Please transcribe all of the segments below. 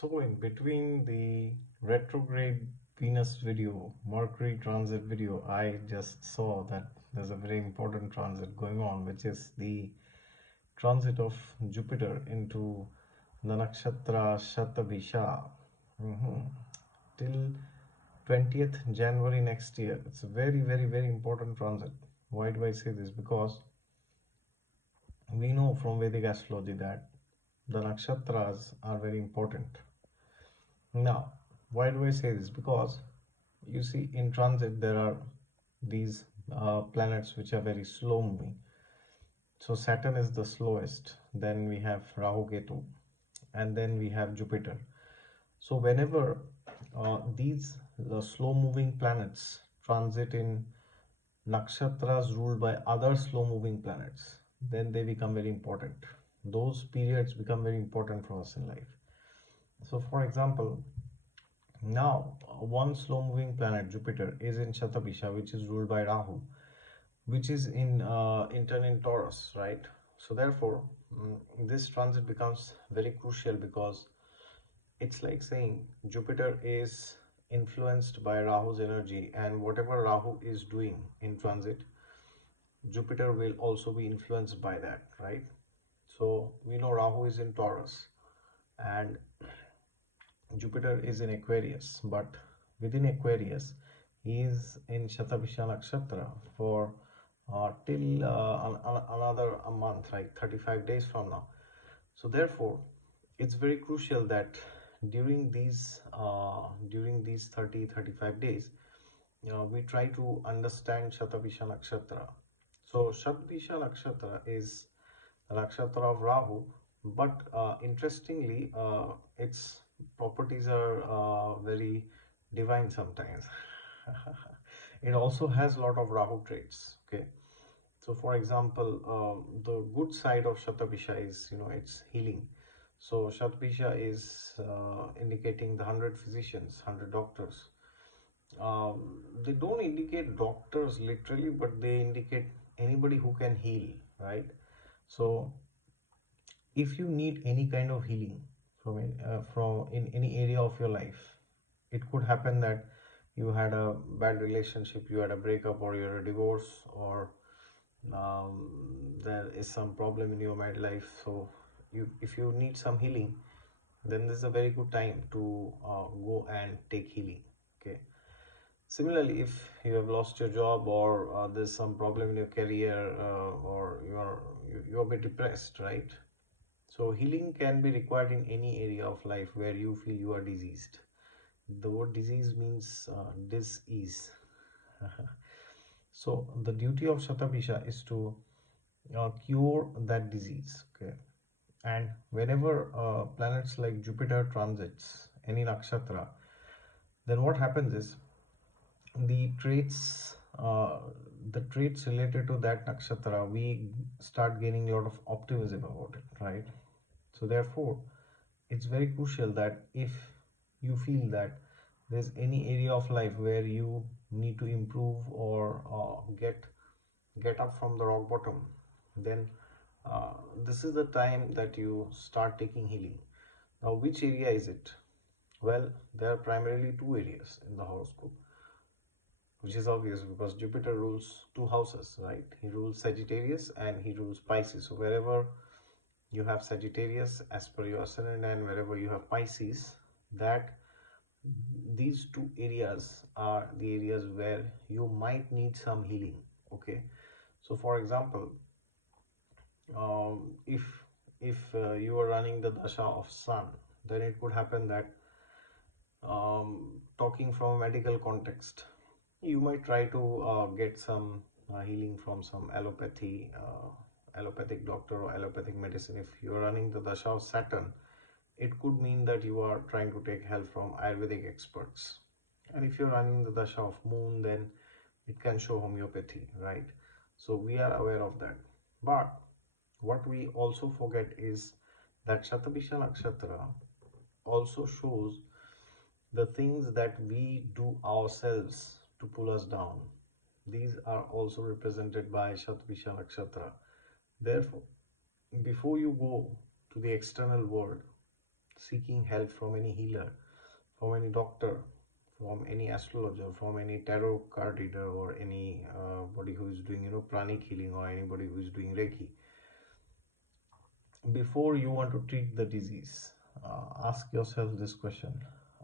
So in between the retrograde Venus video, Mercury transit video, I just saw that there's a very important transit going on, which is the transit of Jupiter into the nakshatra Shatabhisha till 20th January next year. It's a very, very, very important transit. Why do I say this? Because we know from Vedic astrology that the nakshatras are very important. Now, why do I say this? Because you see, in transit, there are these planets which are very slow moving. So, Saturn is the slowest. Then we have Rahu Ketu, and then we have Jupiter. So, whenever these slow moving planets transit in nakshatras ruled by other slow moving planets, then they become very important. Those periods become very important for us in life. So, for example, now, one slow moving planet, Jupiter, is in Shatabhisha, which is ruled by Rahu, which is in turn in Taurus, right? So, therefore, this transit becomes very crucial because it's like saying Jupiter is influenced by Rahu's energy, and whatever Rahu is doing in transit, Jupiter will also be influenced by that, right? So, we know Rahu is in Taurus, and Jupiter is in Aquarius, but within Aquarius, he is in Shatabhisha Nakshatra for till another a month, like 35 days from now. So therefore, it's very crucial that during these 35 days, we try to understand Shatabhisha Nakshatra. So Shatabhisha Nakshatra is the nakshatra of Rahu, but interestingly, its properties are very divine sometimes. It also has a lot of Rahu traits. Okay, so for example, the good side of Shatabhisha is it's healing. So Shatabhisha is indicating the 100 physicians, 100 doctors. They don't indicate doctors literally, but they indicate anybody who can heal, right? So if you need any kind of healing from in any area of your life, it could happen that you had a bad relationship, you had a breakup, or you're a divorce, or there is some problem in your married life. So if you need some healing, then this is a very good time to go and take healing. Okay, similarly, if you have lost your job, or there's some problem in your career, or you're a bit depressed, right? So healing can be required in any area of life where you feel you are diseased. The word disease means dis-ease. So the duty of Shatabhisha is to cure that disease. Okay, and whenever planets like Jupiter transits any nakshatra, then what happens is the traits uh, the traits related to that nakshatra, we start gaining a lot of optimism about it, right? So therefore, it's very crucial that if you feel that there's any area of life where you need to improve, or get up from the rock bottom, then this is the time that you start taking healing. Now, which area is it? Well, there are primarily two areas in the horoscope, which is obvious because Jupiter rules two houses, right? He rules Sagittarius and he rules Pisces. So wherever you have Sagittarius as per your ascendant, and wherever you have Pisces, that these two areas are the areas where you might need some healing. Okay, so for example, if you are running the dasha of Sun, then it could happen that, talking from a medical context, you might try to get some healing from some allopathic doctor or allopathic medicine. If you are running the dasha of Saturn, it could mean that you are trying to take help from Ayurvedic experts. And if you're running the dasha of Moon, then it can show homeopathy, right? So we are aware of that. But what we also forget is that Shatabhisha Nakshatra also shows the things that we do ourselves to pull us down. These are also represented by Shatabhisha Nakshatra. Therefore, before you go to the external world, seeking help from any healer, from any doctor, from any astrologer, from any tarot card reader, or anybody who is doing pranic healing, or anybody who is doing Reiki. Before you want to treat the disease, ask yourself this question: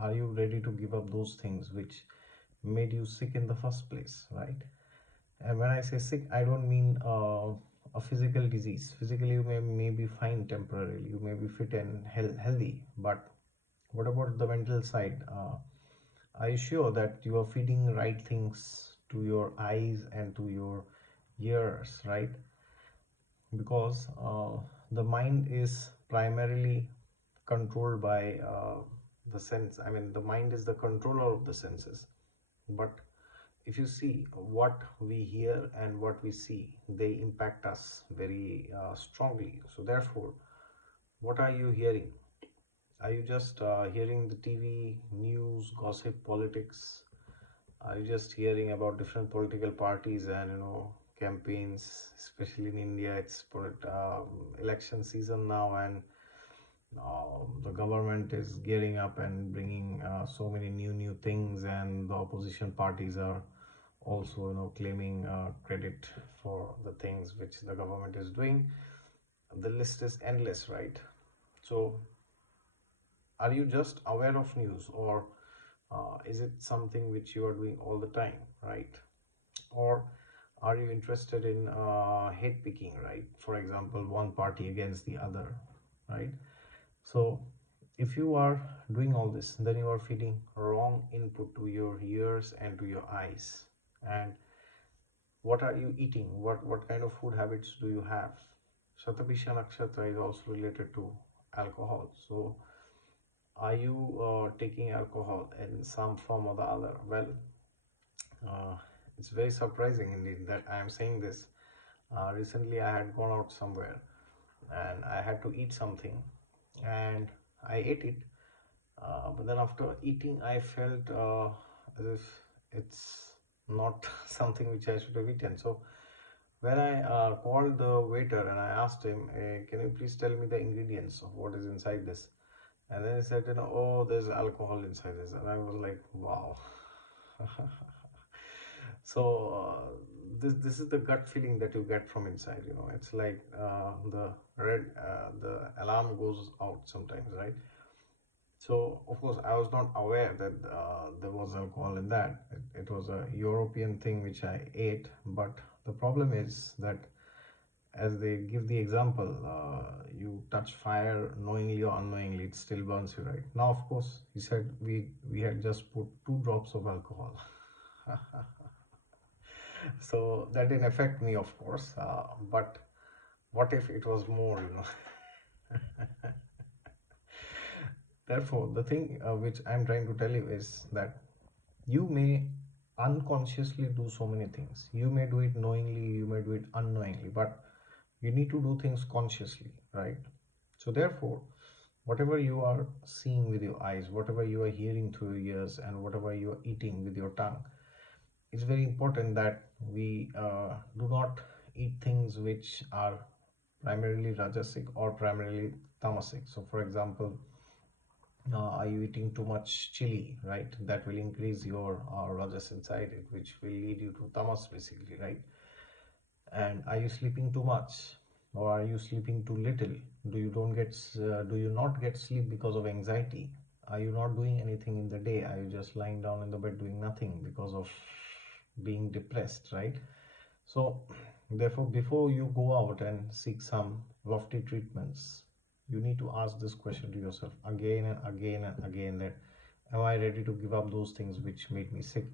are you ready to give up those things which made you sick in the first place, right? And when I say sick, I don't mean a physical disease. Physically, you may be fine temporarily, you may be fit and healthy, but what about the mental side? Are you sure that you are feeding right things to your eyes and to your ears, right? Because the mind is primarily controlled by the sense. I mean, the mind is the controller of the senses. But if you see, what we hear and what we see, they impact us very strongly. So therefore, what are you hearing? Are you just hearing the TV news, gossip, politics? Are you just hearing about different political parties and campaigns? Especially in India, it's election season now, and the government is gearing up and bringing so many new things, and the opposition parties are also claiming credit for the things which the government is doing. The list is endless, right? So are you just aware of news, or is it something which you are doing all the time, right? Or are you interested in hate picking, right? For example, one party against the other, right? So if you are doing all this, then you are feeding wrong input to your ears and to your eyes. And what are you eating? What kind of food habits do you have? Shatabhisha Nakshatra is also related to alcohol. So are you taking alcohol in some form or the other? Well, uh, it's very surprising indeed that I am saying this. Recently, I had gone out somewhere and I had to eat something, and I ate it. But then after eating, I felt as if it's not something which I should have eaten. So when I called the waiter and I asked him, "Can you please tell me the ingredients of what is inside this?" And then he said, "Oh, there's alcohol inside this." And I was like, wow. So this is the gut feeling that you get from inside. It's like the alarm goes out sometimes, right? So of course I was not aware that there was alcohol in that. It was a European thing which I ate. But the problem is that, as they give the example, you touch fire knowingly or unknowingly, it still burns you, right? Now, of course, he said we had just put 2 drops of alcohol. So that didn't affect me, of course. But what if it was more, Therefore, the thing which I'm trying to tell you is that you may unconsciously do so many things. You may do it knowingly, you may do it unknowingly, but you need to do things consciously, right? So therefore, whatever you are seeing with your eyes, whatever you are hearing through your ears, and whatever you are eating with your tongue, it's very important that we do not eat things which are primarily rajasic or primarily tamasic. So for example, are you eating too much chili, right? That will increase your rajas inside it, which will lead you to tamas basically, right? And are you sleeping too much, or are you sleeping too little? Do you not get sleep because of anxiety? Are you not doing anything in the day? Are you just lying down in the bed doing nothing because of being depressed, right? So therefore, before you go out and seek some lofty treatments, you need to ask this question to yourself again and again and again: that am I ready to give up those things which made me sick?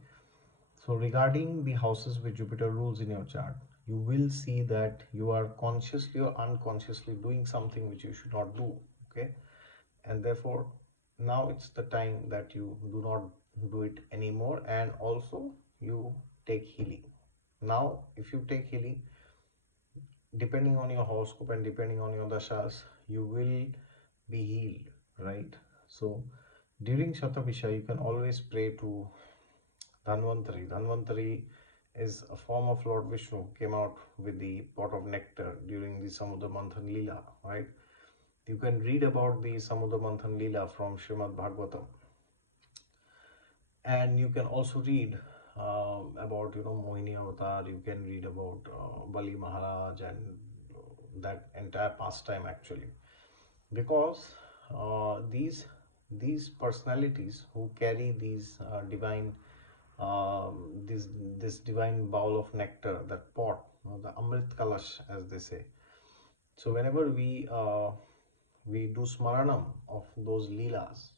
So regarding the houses with Jupiter rules in your chart, you will see that you are consciously or unconsciously doing something which you should not do. Okay, and therefore now it's the time that you do not do it anymore, and also you take healing. Now, if you take healing, depending on your horoscope and depending on your dashas, you will be healed, right? So during Shatabhisha, you can always pray to Dhanvantari. Dhanvantari is a form of Lord Vishnu, came out with the pot of nectar during the Samudra Manthan Leela, right? You can read about the Samudra Manthan Leela from Srimad Bhagavatam, and you can also read about Mohini Avatar. You can read about Bali Maharaj and that entire pastime actually, because these personalities who carry these divine this this divine bowl of nectar, that pot, the Amrit Kalash as they say. So whenever we do smaranam of those leelas,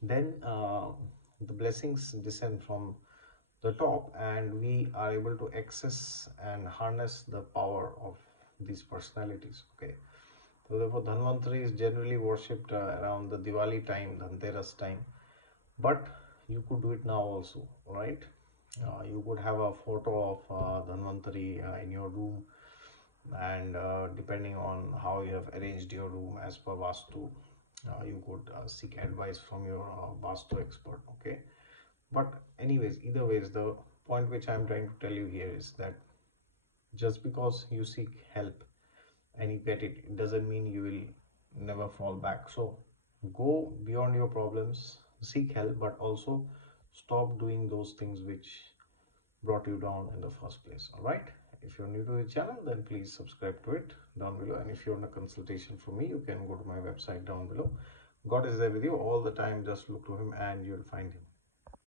then the blessings descend from the top, and we are able to access and harness the power of these personalities. Okay, so therefore Dhanvantari is generally worshipped around the Diwali time, Dhanteras time, but you could do it now also, right? You could have a photo of Dhanvantari in your room, and depending on how you have arranged your room as per Vastu, you could seek advice from your Vastu expert. Okay, but anyways, either ways, the point which I'm trying to tell you here is that just because you seek help and you get it, it doesn't mean you will never fall back. So go beyond your problems, seek help, but also stop doing those things which brought you down in the first place. All right, if you're new to the channel, then please subscribe to it down below, and if you want a consultation from me, you can go to my website down below. God is there with you all the time. Just look to him and you'll find him.